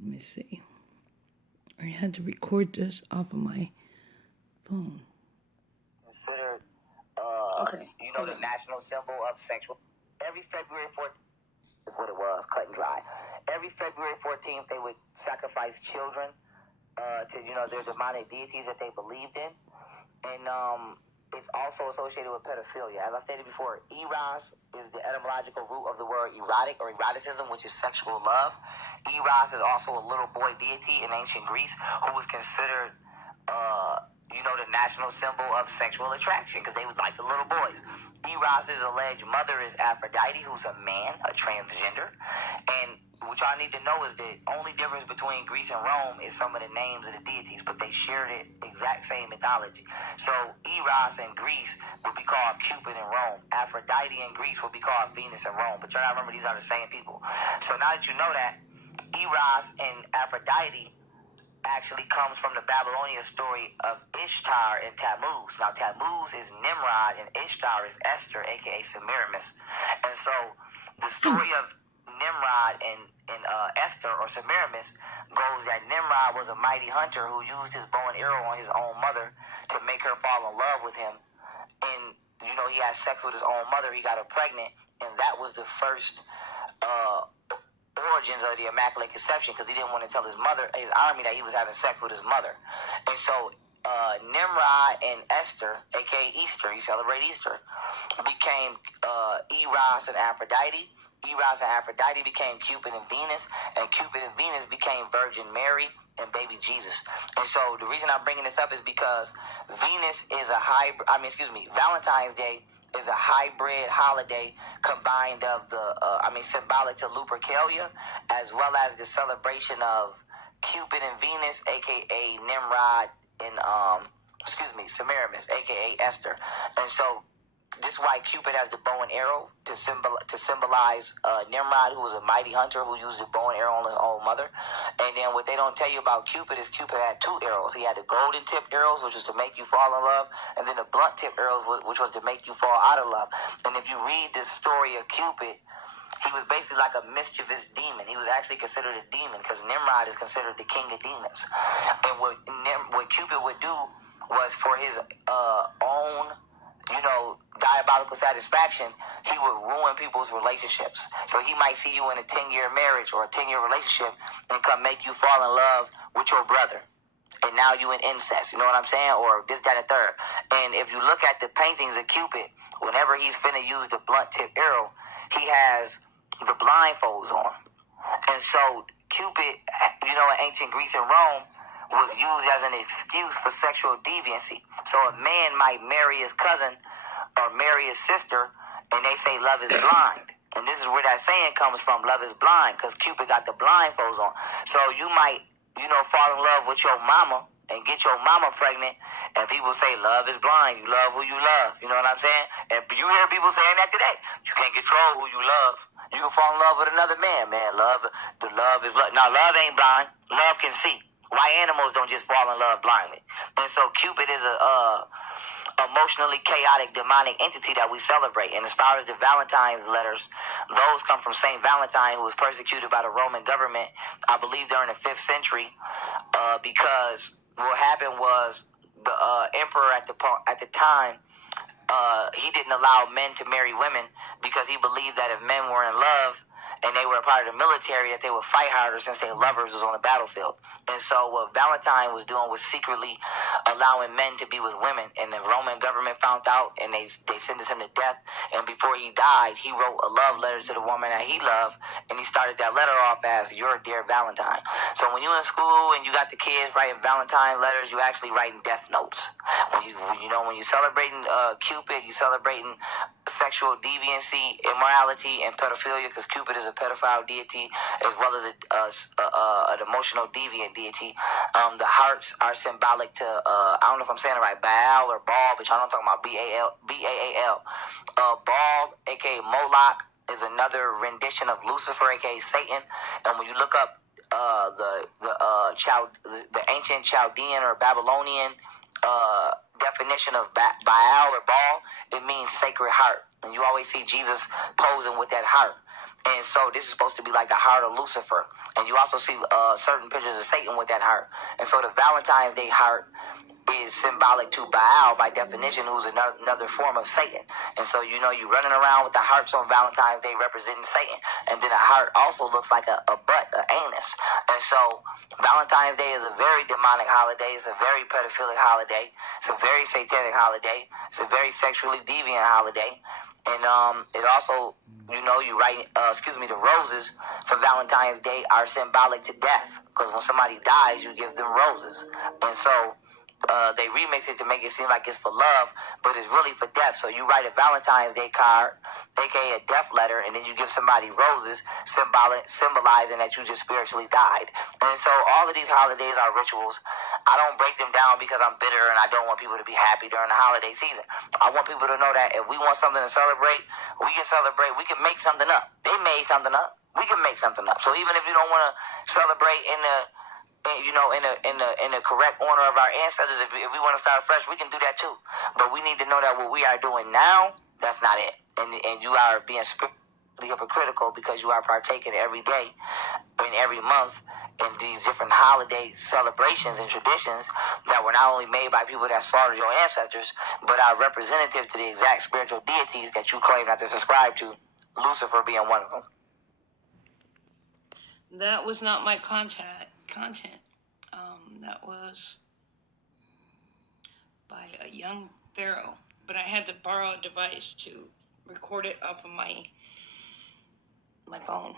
Let me see. I had to record this off of my phone. Considered, the national symbol of sexual. Every February 14th is what it was, cut and dry. Every February 14th, they would sacrifice children to, their demonic deities that they believed in. And it's also associated with pedophilia. As I stated before, eros is the etymological root of the word erotic or eroticism, which is sexual love. Eros is also a little boy deity in ancient Greece who was considered, the national symbol of sexual attraction because they was like the little boys. Eros' alleged mother is Aphrodite, who's a man, a transgender. And what y'all need to know is the only difference between Greece and Rome is some of the names of the deities, but they shared the exact same mythology. So Eros in Greece would be called Cupid in Rome. Aphrodite in Greece would be called Venus in Rome. But y'all gotta remember these are the same people. So now that you know that, Eros and Aphrodite actually comes from the Babylonian story of Ishtar and Tammuz. Now, Tammuz is Nimrod and Ishtar is Esther, aka Semiramis. And so the story of Nimrod and Esther or Semiramis goes that Nimrod was a mighty hunter who used his bow and arrow on his own mother to make her fall in love with him. And, he had sex with his own mother. He got her pregnant. And that was the first origins of the Immaculate Conception because he didn't want to tell his army that he was having sex with his mother. And so Nimrod and Esther, aka Easter, you celebrate Easter, became Eros and Aphrodite. Eros and Aphrodite became Cupid and Venus, and Cupid and Venus became Virgin Mary and baby Jesus. And so the reason I'm bringing this up is because Valentine's Day is a hybrid holiday combined of symbolic to Lupercalia, as well as the celebration of Cupid and Venus, aka Nimrod, and Semiramis, aka Esther. And so this is why Cupid has the bow and arrow to symbolize Nimrod, who was a mighty hunter who used the bow and arrow on his own mother. And then what they don't tell you about Cupid is Cupid had two arrows. He had the golden tipped arrows, which was to make you fall in love, and then the blunt tipped arrows, which was to make you fall out of love. And if you read the story of Cupid, he was basically like a mischievous demon. He was actually considered a demon because Nimrod is considered the king of demons. And what Cupid would do was for his own diabolical satisfaction, he would ruin people's relationships. So he might see you in a 10-year marriage or a 10-year relationship and come make you fall in love with your brother. And now you in incest, you know what I'm saying? Or this, that, and third. And if you look at the paintings of Cupid, whenever he's finna use the blunt tip arrow, he has the blindfolds on. And so Cupid, in ancient Greece and Rome, was used as an excuse for sexual deviancy. So a man might marry his cousin or marry his sister, and they say love is blind. And this is where that saying comes from, love is blind, because Cupid got the blindfolds on. So you might, fall in love with your mama and get your mama pregnant, and people say love is blind. You love who you love. You know what I'm saying? And you hear people saying that today. You can't control who you love. You can fall in love with another man, man. Love is love. Now, love ain't blind. Love can see. Why animals don't just fall in love blindly? And so Cupid is a emotionally chaotic demonic entity that we celebrate. And as far as the Valentine's letters, those come from Saint Valentine, who was persecuted by the Roman government, I believe during the 5th century, because what happened was the emperor at the time, he didn't allow men to marry women because he believed that if men were in love and they were a part of the military, that they would fight harder since their lovers was on the battlefield. And so what Valentine was doing was secretly allowing men to be with women. And the Roman government found out, and they sentenced him to death. And before he died, he wrote a love letter to the woman that he loved, and he started that letter off as, "Your dear Valentine." So when you're in school and you got the kids writing Valentine letters, you actually writing death notes. When you're celebrating Cupid, you're celebrating sexual deviancy, immorality, and pedophilia, because Cupid is a pedophile deity as well as an emotional deviant deity. The hearts are symbolic to I don't know if I'm saying it right, Baal or Baal, but y'all know I'm talking about Baal. Baal, aka Moloch, is another rendition of Lucifer, aka Satan. And when you look up the ancient Chaldean or Babylonian definition of Baal or Baal, it means sacred heart. And you always see Jesus posing with that heart. And so this is supposed to be like the heart of Lucifer. And you also see certain pictures of Satan with that heart. And so the Valentine's Day heart is symbolic to Baal by definition, who's another form of Satan. And so, you know, you're running around with the hearts on Valentine's Day representing Satan. And then a heart also looks like a butt, an anus. And so Valentine's Day is a very demonic holiday. It's a very pedophilic holiday. It's a very satanic holiday. It's a very sexually deviant holiday. And it also, you know, the roses for Valentine's Day are symbolic to death. Because when somebody dies, you give them roses. And so they remix it to make it seem like it's for love, but it's really for death. So you write a Valentine's Day card, aka a death letter, and then you give somebody roses, symbolizing that you just spiritually died. And so all of these holidays are rituals. I don't break them down because I'm bitter and I don't want people to be happy during the holiday season. I want people to know that if we want something to celebrate, we can celebrate. We can make something up. They made something up. We can make something up. So even if you don't want to celebrate in the correct honor of our ancestors, if we want to start fresh, we can do that too. But we need to know that what we are doing now, that's not it. And you are being spiritually hypocritical because you are partaking every day and every month in these different holiday celebrations and traditions that were not only made by people that slaughtered your ancestors, but are representative to the exact spiritual deities that you claim not to subscribe to, Lucifer being one of them. That was not my content. That was by a Young Pharaoh, but I had to borrow a device to record it off of my phone.